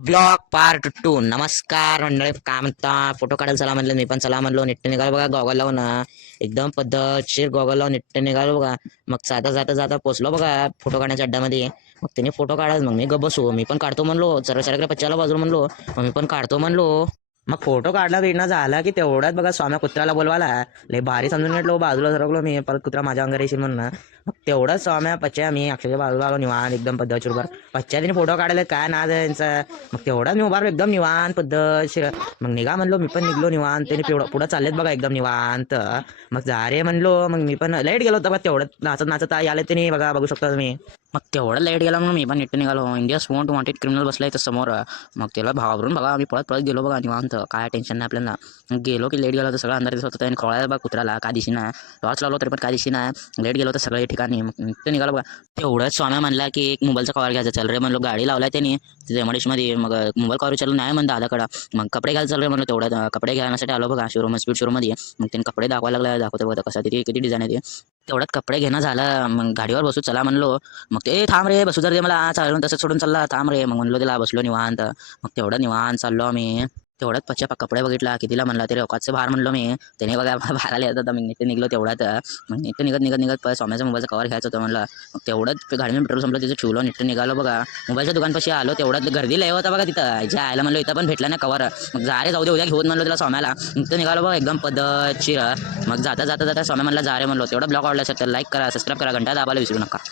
Blog part 2. नमस्कार मंडळी, काय म्हणता? फोटो काढायला चला म्हणलं, मी पण चला म्हणलो. निट्ट निघालो बघा, गॉगल लावून एकदम पद्धतशीर गॉगल लावून निट्ट निघालो बघा. मग जाता जाता जाता पोचलो बघा फोटो काढण्याच्या अड्ड्यामध्ये. मग त्याने फोटो काढायला, मग मी गप बसू, मी पण काढतो म्हणलो. चरकडे पच्चाला बाजूला म्हणलो, मग मी पण काढतो म्हणलो. मग फोटो काढला बिडणं झाला की तेवढ्यात बघा स्वाम्या कुत्र्याला बोलवायला. लय भारी समजून घेतलो, बाजूला सरकलो मी, परत कुत्रा माझ्या अंगावर येशील म्हणून. मग तेवढंच स्वाम्या पच्च्या मी अक्षरशः बाजूला आलो निवांत एकदम पद्धतशीर उभार. पच्च्या तिने फोटो काढले, काय नाद आहे यांचा. मग तेवढाच मी उभारलो एकदम निवांत पद्धतशीर. मग निघा म्हणलो, मी पण निघलो निवांत. त्याने पुढं चाललेत बघा एकदम निवांत. मग जा रे म्हणलो, मग मी पण लाईट गेलो होता बघा. तेवढं नाचत नाचत आले त्यांनी बघा, बघू शकता तुम्ही. मग तेवढं लाईट गेला म्हणून मी पण निट्ट निघालो. इंडियाज मोस्ट वॉन्टेड क्रिमिनल बसलाय तर समोर. मग त्याला भावरून बघा आम्ही पळत पळत गेलो बघा निवांत, काय टेन्शन नाही आपल्याला. गेलो की लेट गेलो तर सगळं अंधार दिसत होतं आणि कळायला बघा कुत्र्याला काय दिशी नाही. टॉर्च लावलो तरी पण काय दिशी नाही. लेट गेलो तर सगळे ठिकाणी. मग ते निघालो बघा. तेवढंच स्वाम्या म्हणला की एक मोबाईलचा कवर घ्यायचा. चल रे म्हणलो, गाडी लावलाय त्यांनी मध्ये. मग मोबाईल कवर चालू नाही म्हणता दादाकडं. मग कपडे घ्यायला चालू म्हणलं, तेवढ्यात कपडे घ्यायसाठी आलो बघा शोरूम, स्पीड शोरूममध्ये. मग त्यांनी कपडे दाखवायला लागला, दाखवतो बघा कसं ते किती डिझाईन आहे ते. तेवढ्यात कपडे घेणं झालं. मग गाडीवर बसू चला म्हणलो. मग ते थांब रे बसू जर दे मला, चालून तसं सोडून चालला, थांब रे. मग म्हणलो त्याला, बसलो निवांत. मग तेवढं निवांत चाललो आम्ही. तेवढ्यात पच्च्या कपडे बघितला कितीला म्हणला, ते रोकाचे बाहेर म्हणलो मी. त्याने बघा बाहेर आले होता. मग नीट निघलो तेवढ्यात. मग नीट निघत निघत निघत स्वाम्याचा मोबाईलचा कवर घ्यायचं होतं म्हणलं. मग तेवढंच गाडीने पेट्रोल संपलं, तिचं ठेवलं, नीट निघालो बघा. मोबाईलच्या दुकानपाशी आलो, तेवढ्यात गर्दी लय होता बघा तिथं. ज्या आयला म्हणलो इथं पण भेटला ना कवर. मग जा रे, जाऊ दे उद्या घेऊन म्हणलो त्याला स्वाम्याला. तर निघालो बघा एकदम पद्धतशीर. मग जाता जाता जाता स्वाम्या म्हणला जा रे म्हणलो. तेवढा ब्लॉग आवडला असेल तर लाईक करा, सबस्क्राईब करा, घंटा दाबायला विसरू नका.